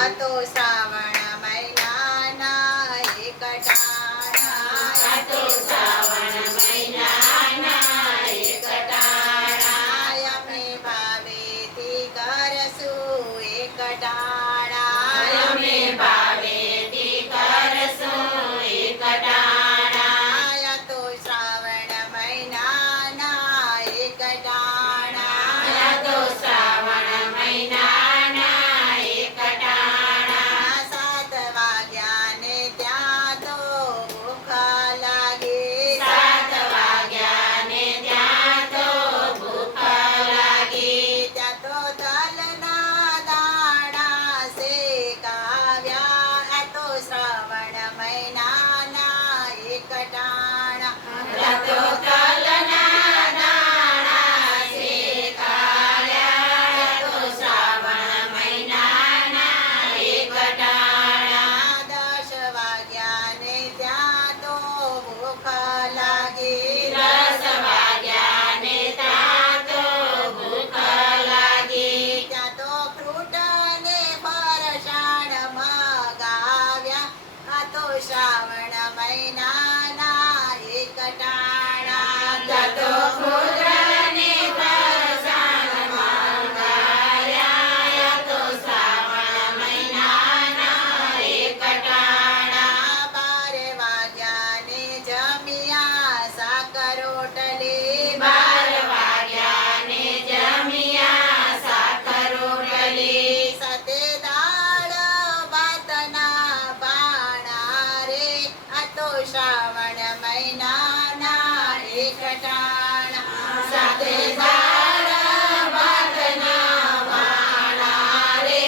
આ તો શ્રાવણ મહિનાના એક ટાણા, આ તો શ્રાવણ મહિનાના એક ટાણા, અમે ભાવેથી કરશું એક ટાણા, અમે ભાવેથી કરશું એક ટાણા, આ તો શ્રાવણ મહિનાના એક ટાણા, આ તો શ્રાવણ મહિનાના એક ટાણા, 7 વાગ્યાને ત્યાં તો ભૂખ લાગે, 7 વાગ્યાને ત્યાં તો ભૂખ લાગી, ત્યાં તો તલના દાણા શેકાવ્યા, આ તો શ્રાવણ મહિનાના એક ટાણા, ત્યાં તો તલના દાણા શેકાયા, આ તો શ્રાવણ મહિનાના એક ટાણા, 10 વાગ્યાને ત્યાં તો ભૂખ લાગે, 10 વાગ્યાને ત્યાં તો ભૂખ લાગી, ત્યાં તો ફ્રૂટ ને ફરસાણ મગાવ્યા, આ તો શ્રાવણ મહિનાના એક ટાણા, ત્યાં તો ફૂલને ફરસાણ મંગાવ્યા, આ તો શ્રાવણ મહિનાના એક ટાણા, 12 વાગ્યાને જમ્યા શાક રોટલી, 12 વાગ્યાને જમ્યા શાક રોટલી, સાથે દાળ ભાતના પાણા રે, આ તો શ્રાવણ મહિનાના એક ટાણા, સાથે દાળ ભાતના વાણા રે,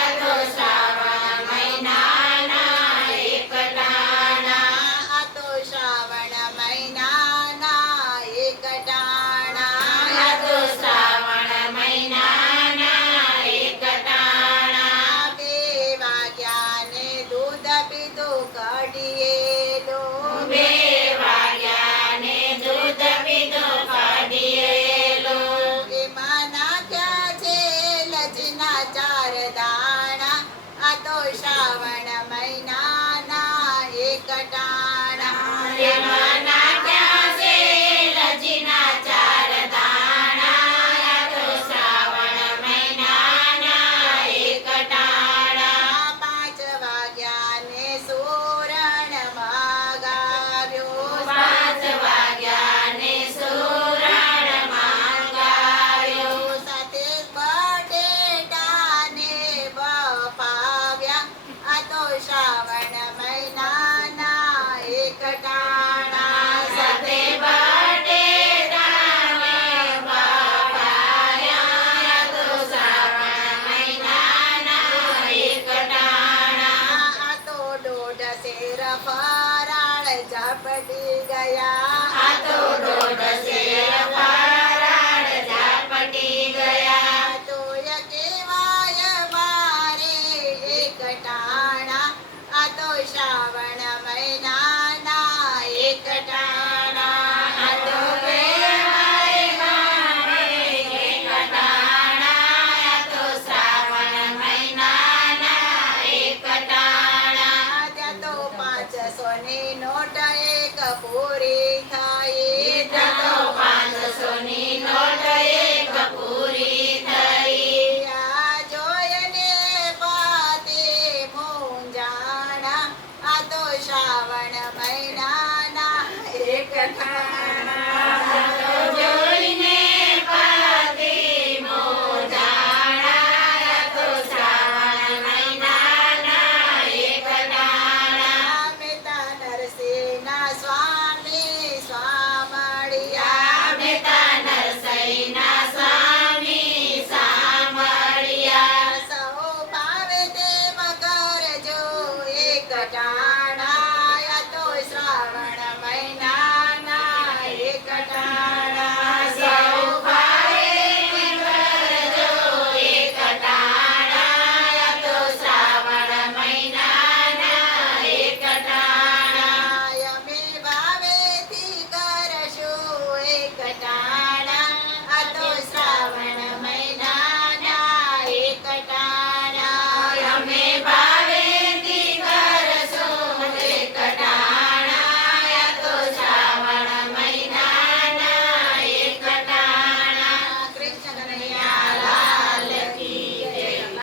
આ તો શ્રાવણ મહિનાના એક ટાણા, આ તો શ્રાવણ મહિનાના એક ટાણા, આ તો શ્રાવણ મહિનાના એક ટાણા, 2 વાગ્યાને દૂધ પીધું કઢિયેલું, 2 વાગ્યાને દૂધ પીધું કઢિયેલું, એમાં નાખ્યા છે લજના 4 દાણા, આ તો શ્રાવણ મહિનાના એક ટાણા, એમાં નાખ્યા છે લજીના 4 દાણા, આ તો શ્રાવણ મહિનાના એક ટાણા, 5 વાગ્યાને સુરણ મગાવ્યો, 5 વાગ્યાને સુરણ મંગાવ્યું, સાથે બટેટાને બફાવ્યા, આ તો શ્રાવણ મહિનાના એક ટાણા, સાથે બટેટાને બાફાયા, આ તો શ્રાવણ મહિનાના એક ટાણા, આ તો 1.5 શેર ફરાળ ઝપટી ગયા,